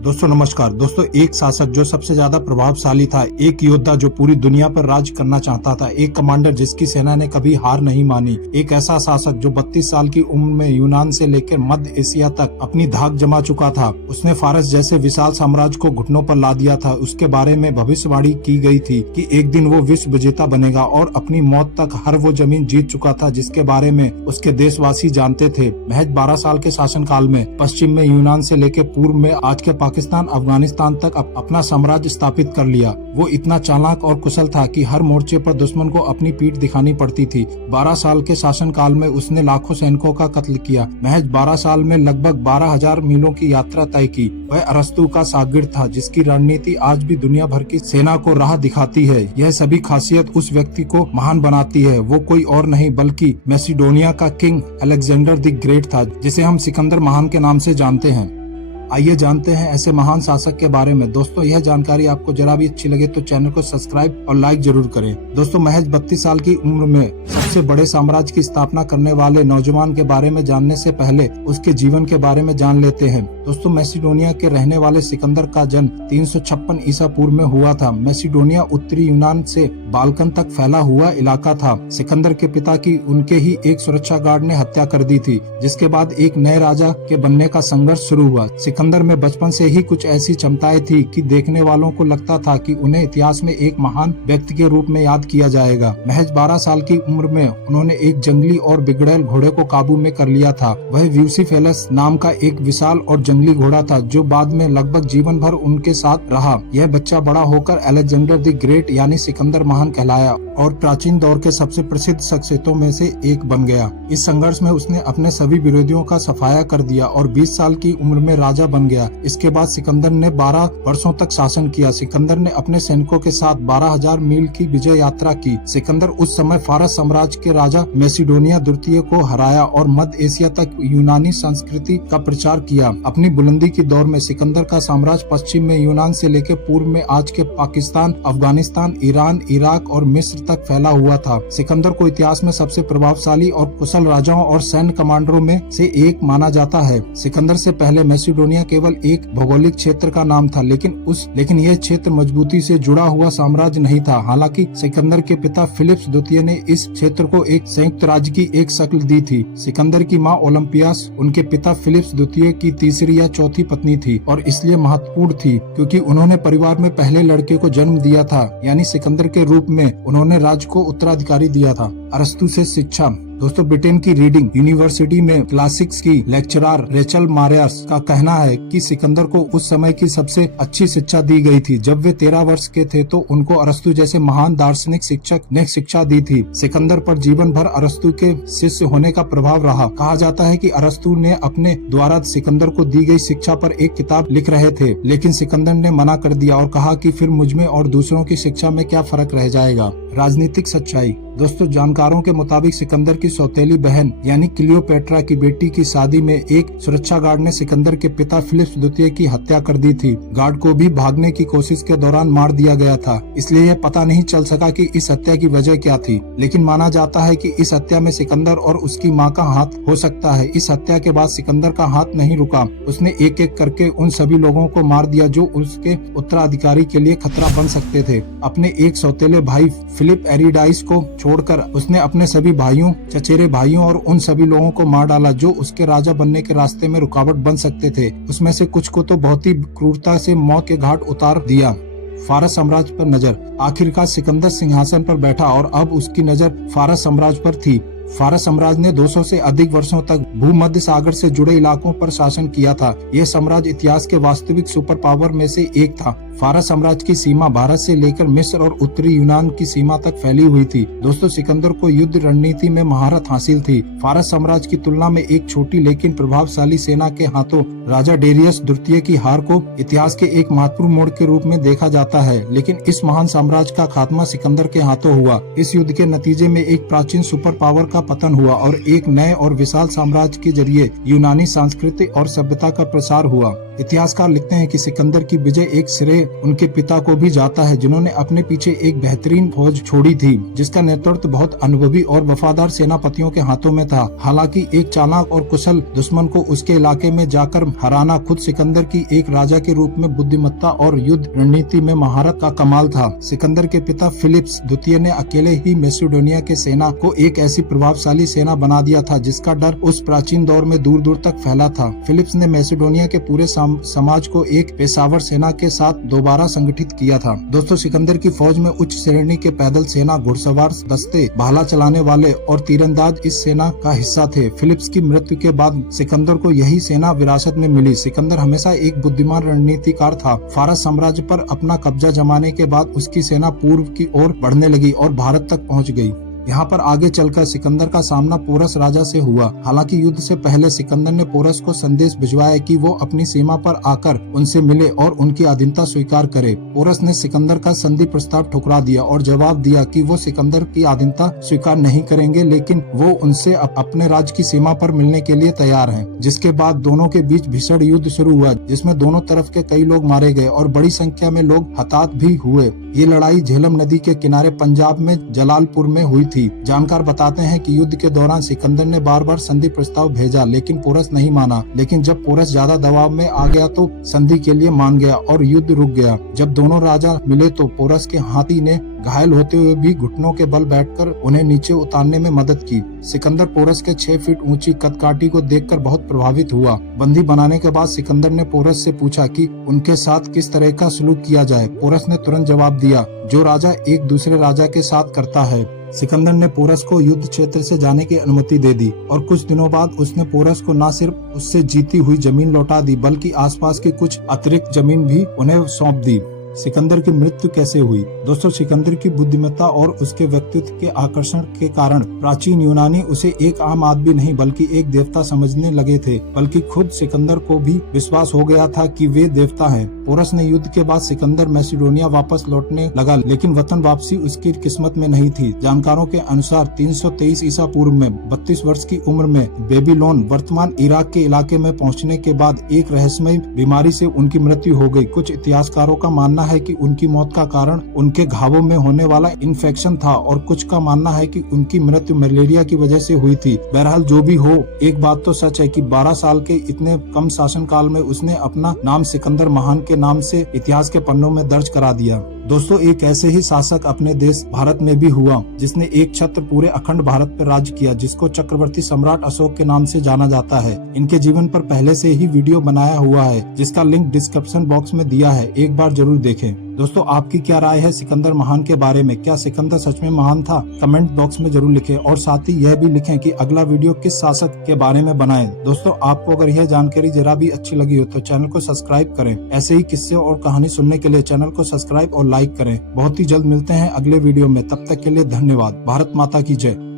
दोस्तों नमस्कार। दोस्तों एक शासक जो सबसे ज्यादा प्रभावशाली था, एक योद्धा जो पूरी दुनिया पर राज करना चाहता था, एक कमांडर जिसकी सेना ने कभी हार नहीं मानी, एक ऐसा शासक जो 32 साल की उम्र में यूनान से लेकर मध्य एशिया तक अपनी धाक जमा चुका था। उसने फारस जैसे विशाल साम्राज्य को घुटनों पर ला दिया था। उसके बारे में भविष्यवाणी की गई थी कि एक दिन वो विश्व विजेता बनेगा और अपनी मौत तक हर वो जमीन जीत चुका था जिसके बारे में उसके देशवासी जानते थे। महज 12 साल के शासनकाल में पश्चिम में यूनान से लेकर पूर्व में आज के पाकिस्तान अफगानिस्तान तक अपना साम्राज्य स्थापित कर लिया। वो इतना चालाक और कुशल था कि हर मोर्चे पर दुश्मन को अपनी पीठ दिखानी पड़ती थी। 12 साल के शासनकाल में उसने लाखों सैनिकों का कत्ल किया। महज 12 साल में लगभग 12,000 मीलों की यात्रा तय की। वह अरस्तु का शागिर्द था जिसकी रणनीति आज भी दुनिया भर की सेना को राह दिखाती है। यह सभी खासियत उस व्यक्ति को महान बनाती है। वो कोई और नहीं बल्कि मैसिडोनिया का किंग अलेक्जेंडर द ग्रेट था, जिसे हम सिकंदर महान के नाम से जानते हैं। आइए जानते हैं ऐसे महान शासक के बारे में। दोस्तों यह जानकारी आपको जरा भी अच्छी लगे तो चैनल को सब्सक्राइब और लाइक जरूर करें। दोस्तों महज 32 साल की उम्र में सबसे बड़े साम्राज्य की स्थापना करने वाले नौजवान के बारे में जानने से पहले उसके जीवन के बारे में जान लेते हैं। दोस्तों मैसिडोनिया के रहने वाले सिकंदर का जन्म 356 ईसा पूर्व में हुआ था। मैसिडोनिया उत्तरी यूनान से बाल्कन तक फैला हुआ इलाका था। सिकंदर के पिता की उनके ही एक सुरक्षा गार्ड ने हत्या कर दी थी, जिसके बाद एक नए राजा के बनने का संघर्ष शुरू हुआ। सिकंदर में बचपन से ही कुछ ऐसी क्षमताएं थी कि देखने वालों को लगता था कि उन्हें इतिहास में एक महान व्यक्ति के रूप में याद किया जाएगा। महज 12 साल की उम्र में उन्होंने एक जंगली और बिगड़ैल घोड़े को काबू में कर लिया था। वह व्यूसीफेलस नाम का एक विशाल और जंगली घोड़ा था जो बाद में लगभग जीवन भर उनके साथ रहा। यह बच्चा बड़ा होकर अलेक्जेंडर द ग्रेट यानी सिकंदर महान कहलाया और प्राचीन दौर के सबसे प्रसिद्ध शख्सियतों में से एक बन गया। इस संघर्ष में उसने अपने सभी विरोधियों का सफाया कर दिया और 20 साल की उम्र में राजा बन गया। इसके बाद सिकंदर ने 12 वर्षों तक शासन किया। सिकंदर ने अपने सैनिकों के साथ 12,000 मील की विजय यात्रा की। सिकंदर उस समय फारस साम्राज्य के राजा मैसिडोनिया द्वितीय को हराया और मध्य एशिया तक यूनानी संस्कृति का प्रचार किया। अपनी बुलंदी की दौर में सिकंदर का साम्राज्य पश्चिम में यूनान से लेकर पूर्व में आज के पाकिस्तान, अफगानिस्तान, ईरान, इराक और मिस्र तक फैला हुआ था। सिकंदर को इतिहास में सबसे प्रभावशाली और कुशल राजाओं और सैन्य कमांडरों में से एक माना जाता है। सिकंदर से पहले मैसिडोनिया केवल एक भौगोलिक क्षेत्र का नाम था, लेकिन यह क्षेत्र मजबूती से जुड़ा हुआ साम्राज्य नहीं था। हालांकि सिकंदर के पिता फिलिप्स द्वितीय ने इस क्षेत्र को एक संयुक्त राज्य की एक शक्ल दी थी। सिकंदर की मां ओलंपियास उनके पिता फिलिप्स द्वितीय की तीसरी या चौथी पत्नी थी और इसलिए महत्वपूर्ण थी क्योंकि उन्होंने परिवार में पहले लड़के को जन्म दिया था, यानी सिकंदर के रूप में उन्होंने राज्य को उत्तराधिकारी दिया था। अरस्तु से शिक्षा। दोस्तों ब्रिटेन की रीडिंग यूनिवर्सिटी में क्लासिक्स की लेक्चरर रेचल मारियर्स का कहना है कि सिकंदर को उस समय की सबसे अच्छी शिक्षा दी गई थी। जब वे 13 वर्ष के थे तो उनको अरस्तु जैसे महान दार्शनिक शिक्षक ने शिक्षा दी थी। सिकंदर पर जीवन भर अरस्तु के शिष्य होने का प्रभाव रहा। कहा जाता है कि अरस्तु ने अपने द्वारा सिकंदर को दी गई शिक्षा पर एक किताब लिख रहे थे, लेकिन सिकंदर ने मना कर दिया और कहा कि फिर मुझमें और दूसरों की शिक्षा में क्या फर्क रह जाएगा। राजनीतिक सच्चाई। दोस्तों जानकारों के मुताबिक सिकंदर की सौतेली बहन यानी क्लियोपेट्रा की बेटी की शादी में एक सुरक्षा गार्ड ने सिकंदर के पिता फिलिप्स द्वितीय की हत्या कर दी थी। गार्ड को भी भागने की कोशिश के दौरान मार दिया गया था, इसलिए यह पता नहीं चल सका कि इस हत्या की वजह क्या थी। लेकिन माना जाता है कि इस हत्या में सिकंदर और उसकी मां का हाथ हो सकता है। इस हत्या के बाद सिकंदर का हाथ नहीं रुका। उसने एक एक करके उन सभी लोगों को मार दिया जो उसके उत्तराधिकारी के लिए खतरा बन सकते थे। अपने एक सौतेले भाई फिलिप एरिडाइस को छोड़कर उसने अपने सभी भाइयों, चचेरे भाइयों और उन सभी लोगों को मार डाला जो उसके राजा बनने के रास्ते में रुकावट बन सकते थे। उसमें से कुछ को तो बहुत ही क्रूरता से मौत के घाट उतार दिया। फारस साम्राज्य पर नजर। आखिरकार सिकंदर सिंहासन पर बैठा और अब उसकी नजर फारस साम्राज्य पर थी। फारस साम्राज्य ने 200 से अधिक वर्षों तक भूमध्य सागर से जुड़े इलाकों पर शासन किया था। यह साम्राज्य इतिहास के वास्तविक सुपर पावर में से एक था। फारस साम्राज्य की सीमा भारत से लेकर मिस्र और उत्तरी यूनान की सीमा तक फैली हुई थी। दोस्तों सिकंदर को युद्ध रणनीति में महारत हासिल थी। फारस साम्राज्य की तुलना में एक छोटी लेकिन प्रभावशाली सेना के हाथों राजा डेरियस द्वितीय की हार को इतिहास के एक महत्वपूर्ण मोड़ के रूप में देखा जाता है। लेकिन इस महान साम्राज्य का खात्मा सिकंदर के हाथों हुआ। इस युद्ध के नतीजे में एक प्राचीन सुपर पावर का पतन हुआ और एक नए और विशाल साम्राज्य के जरिए यूनानी संस्कृति और सभ्यता का प्रसार हुआ। इतिहासकार लिखते हैं कि सिकंदर की विजय एक श्रेय उनके पिता को भी जाता है, जिन्होंने अपने पीछे एक बेहतरीन फौज छोड़ी थी, जिसका नेतृत्व बहुत अनुभवी और वफादार सेनापतियों के हाथों में था। हालांकि एक चालाक और कुशल दुश्मन को उसके इलाके में जाकर हराना खुद सिकंदर की एक राजा के रूप में बुद्धिमत्ता और युद्ध रणनीति में महारत का कमाल था। सिकंदर के पिता फिलिप्स द्वितीय ने अकेले ही मैसेडोनिया के सेना को एक ऐसी प्रभावशाली सेना बना दिया था जिसका डर उस प्राचीन दौर में दूर दूर तक फैला था। फिलिप्स ने मैसेडोनिया के पूरे समाज को एक पेशावर सेना के साथ दोबारा संगठित किया था। दोस्तों, सिकंदर की फौज में उच्च श्रेणी के पैदल सेना, घुड़सवार दस्ते, भाला चलाने वाले और तीरंदाज इस सेना का हिस्सा थे। फिलिप्स की मृत्यु के बाद सिकंदर को यही सेना विरासत में मिली। सिकंदर हमेशा एक बुद्धिमान रणनीतिकार था। फारस साम्राज्य पर अपना कब्जा जमाने के बाद उसकी सेना पूर्व की ओर बढ़ने लगी और भारत तक पहुंच गई। यहाँ पर आगे चलकर सिकंदर का सामना पोरस राजा से हुआ। हालांकि युद्ध से पहले सिकंदर ने पोरस को संदेश भिजवाया कि वो अपनी सीमा पर आकर उनसे मिले और उनकी अधीनता स्वीकार करे। पोरस ने सिकंदर का संधि प्रस्ताव ठुकरा दिया और जवाब दिया कि वो सिकंदर की अधीनता स्वीकार नहीं करेंगे, लेकिन वो उनसे अपने राज्य की सीमा पर मिलने के लिए तैयार हैं। जिसके बाद दोनों के बीच भीषण युद्ध शुरू हुआ, जिसमें दोनों तरफ के कई लोग मारे गए और बड़ी संख्या में लोग हताहत भी हुए। ये लड़ाई झेलम नदी के किनारे पंजाब में जलालपुर में हुई थी। जानकार बताते हैं कि युद्ध के दौरान सिकंदर ने बार बार संधि प्रस्ताव भेजा, लेकिन पोरस नहीं माना। लेकिन जब पोरस ज्यादा दबाव में आ गया तो संधि के लिए मान गया और युद्ध रुक गया। जब दोनों राजा मिले तो पोरस के हाथी ने घायल होते हुए भी घुटनों के बल बैठकर उन्हें नीचे उतारने में मदद की। सिकंदर पोरस के 6 फीट ऊंची कदकाठी को देखकर बहुत प्रभावित हुआ। बंदी बनाने के बाद सिकंदर ने पोरस से पूछा कि उनके साथ किस तरह का सलूक किया जाए। पोरस ने तुरंत जवाब दिया, जो राजा एक दूसरे राजा के साथ करता है। सिकंदर ने पोरस को युद्ध क्षेत्र से जाने की अनुमति दे दी और कुछ दिनों बाद उसने पोरस को न सिर्फ उससे जीती हुई जमीन लौटा दी, बल्कि आसपास की कुछ अतिरिक्त जमीन भी उन्हें सौंप दी। सिकंदर की मृत्यु कैसे हुई? दोस्तों, सिकंदर की बुद्धिमत्ता और उसके व्यक्तित्व के आकर्षण के कारण प्राचीन यूनानी उसे एक आम आदमी नहीं बल्कि एक देवता समझने लगे थे। बल्कि खुद सिकंदर को भी विश्वास हो गया था कि वे देवता हैं। पोरस ने युद्ध के बाद सिकंदर मैसेडोनिया वापस लौटने लगा, लेकिन वतन वापसी उसकी किस्मत में नहीं थी। जानकारों के अनुसार 323 ईसा पूर्व में 32 वर्ष की उम्र में बेबीलोन, वर्तमान इराक के इलाके में पहुंचने के बाद एक रहस्यमय बीमारी से उनकी मृत्यु हो गई। कुछ इतिहासकारों का मानना है कि उनकी मौत का कारण उनके घावों में होने वाला इन्फेक्शन था और कुछ का मानना है कि उनकी मृत्यु मलेरिया की वजह से हुई थी। बहरहाल जो भी हो, एक बात तो सच है कि 12 साल के इतने कम शासन काल में उसने अपना नाम सिकंदर महान के नाम से इतिहास के पन्नों में दर्ज करा दिया। दोस्तों, एक ऐसे ही शासक अपने देश भारत में भी हुआ जिसने एक छत्र पूरे अखंड भारत पर राज्य किया, जिसको चक्रवर्ती सम्राट अशोक के नाम से जाना जाता है। इनके जीवन पर पहले से ही वीडियो बनाया हुआ है, जिसका लिंक डिस्क्रिप्शन बॉक्स में दिया है, एक बार जरूर देखें। दोस्तों, आपकी क्या राय है सिकंदर महान के बारे में? क्या सिकंदर सच में महान था? कमेंट बॉक्स में जरूर लिखें और साथ ही यह भी लिखें कि अगला वीडियो किस शासक के बारे में बनाएं। दोस्तों, आपको अगर यह जानकारी जरा भी अच्छी लगी हो तो चैनल को सब्सक्राइब करें। ऐसे ही किस्से और कहानी सुनने के लिए चैनल को सब्सक्राइब और लाइक करें। बहुत ही जल्द मिलते हैं अगले वीडियो में, तब तक के लिए धन्यवाद। भारत माता की जय।